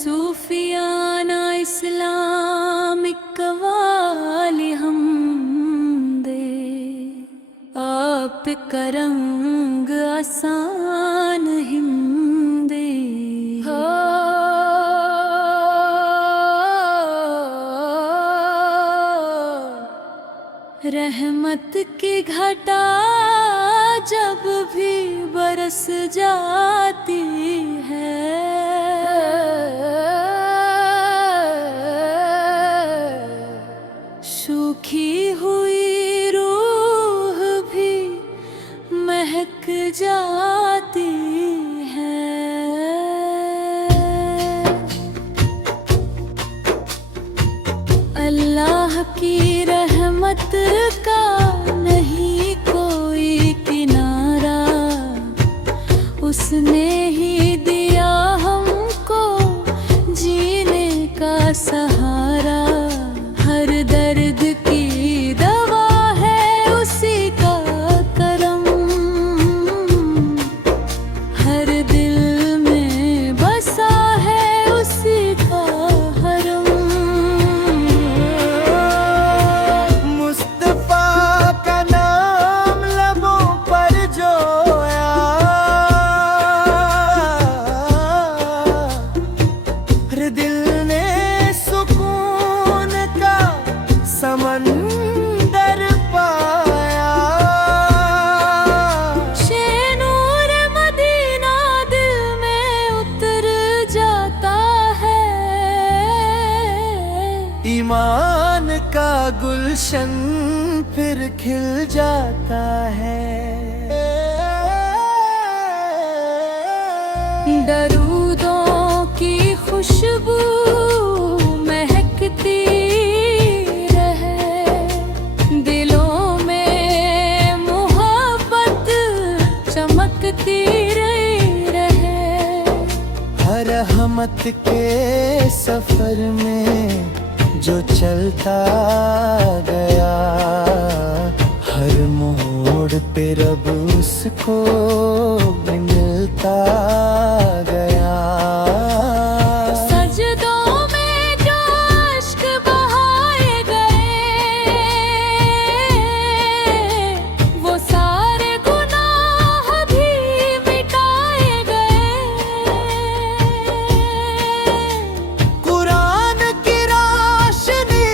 सूफियाना Islamic qawwali हमदे आप करंग आसान हिंदे हो रहमत की घटा जब भी बरस जाती है, सूखी हुई रूह भी महक जाती है। अल्लाह की रहमत का नहीं कोई किनारा, उसने ही दिया हमको जीने का सहारा। हर दर्द की दवा है उसी का करम, हर दिल में बसा है उसी का हरम। मुस्तफा का नाम लबों पर जो आया, हर दिल ने सुकून का समंदर पाया। शेनूर मदीना दिल में उतर जाता है, ईमान का गुलशन फिर खिल जाता है। दरूदों की खुशबू महकती रहे, दिलों में मोहब्बत चमकती रहे। हर रहमत के सफर में जो चलता गया, हर मोड़ पे रब उसको भी मिलता गया। सजदों में जो अश्क बहाए गए, वो सारे गुनाह भी मिटाए गए। कुरान की रोशनी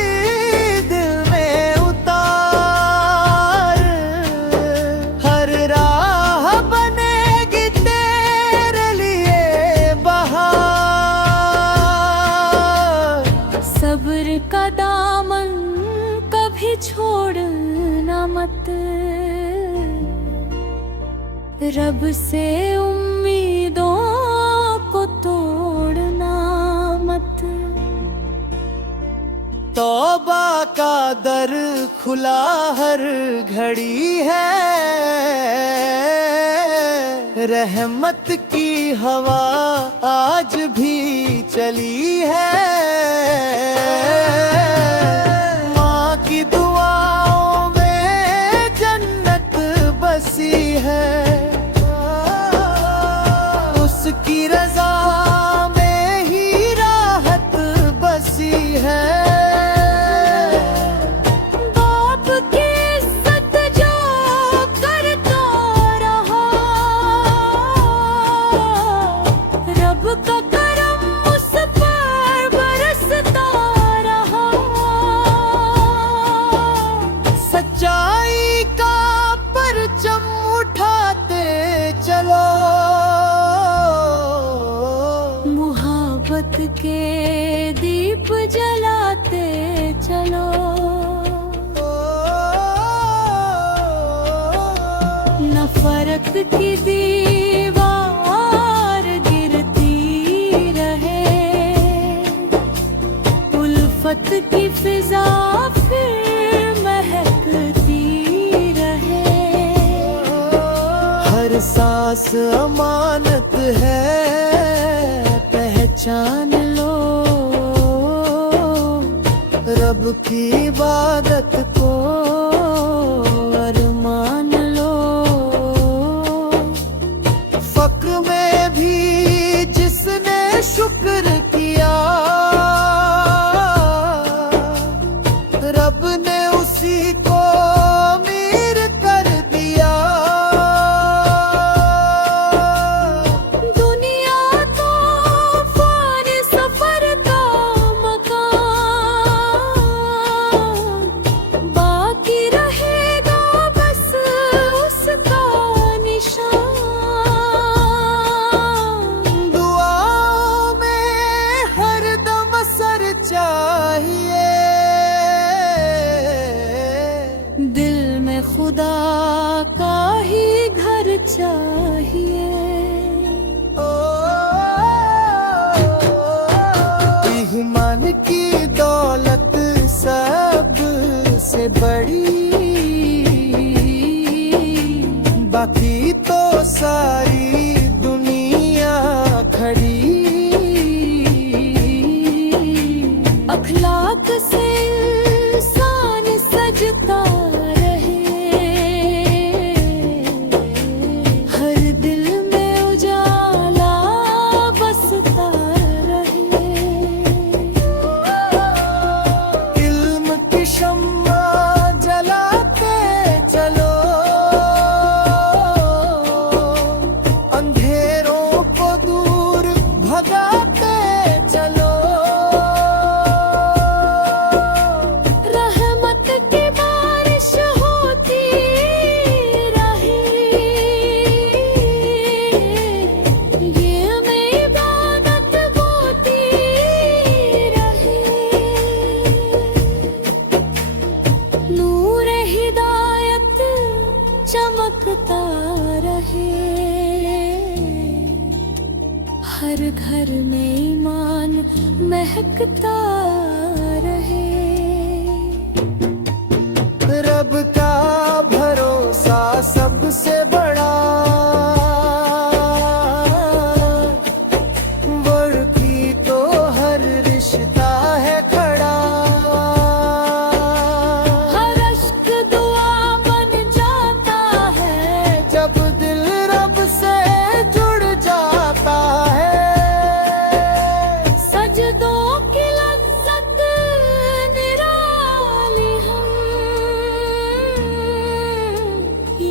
दिल में उतार, हर राह बनेगी तेरे लिए बहार। सब्र का दामन कभी छोड़ना मत, रब से उम्मीदों को तोड़ना मत। तौबा का दर खुला हर घड़ी है, रहमत की हवा आज भी चली है। माँ की दुआओं में जन्नत बसी है, उसकी रजा में ही राहत बसी है। बाप की इज्जत जो करता रहा, रब का करम उस पर बरसता रहा। सच्चाई का परचम उठाते चलो, मोहब्बत के दीप जलाते चलो। नफरत की दीवार गिरती रहे, उल्फत की फिजा फिर महकती रहे। हर सांस अमानत है, पहचान लो रब की इबादत को अरमान लो। फक्र में भी जिसने शुक्र किया, रब ने उसी को अमीर कर दिया। दुनिया तो फान सफर का मकान, बाकी रहेगा बस उसका निशान। दुआओं में हरदम असर चाहिए, दिल में खुदा का ही घर चाहिए। ईमान की दौलत सबसे बड़ी, बाकी तो सारी दुनिया खड़ी। अखलाक से इंसान सजता रहे, हर दिल में उजाला बसता रहे। इल्म की शम्मा जलाते चलो, अंधेरों को दूर भगाते चलो। रहमत की बारिश होती रहे, ये में इबादत होती रहे। नूर हिदायत चमकता रहे, हर घर में ईमान महकता रहे। रब का भरोसा सबसे बड़ा, वर्की तो हर रिश्ता है खड़ा। हर अश्क दुआ बन जाता है, जब दिल रब से जुड़ जाता है। सजदों की लज्जत निराली हम,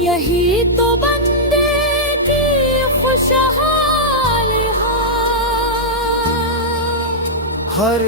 यही तो बंदे की खुशहाल हाल। हर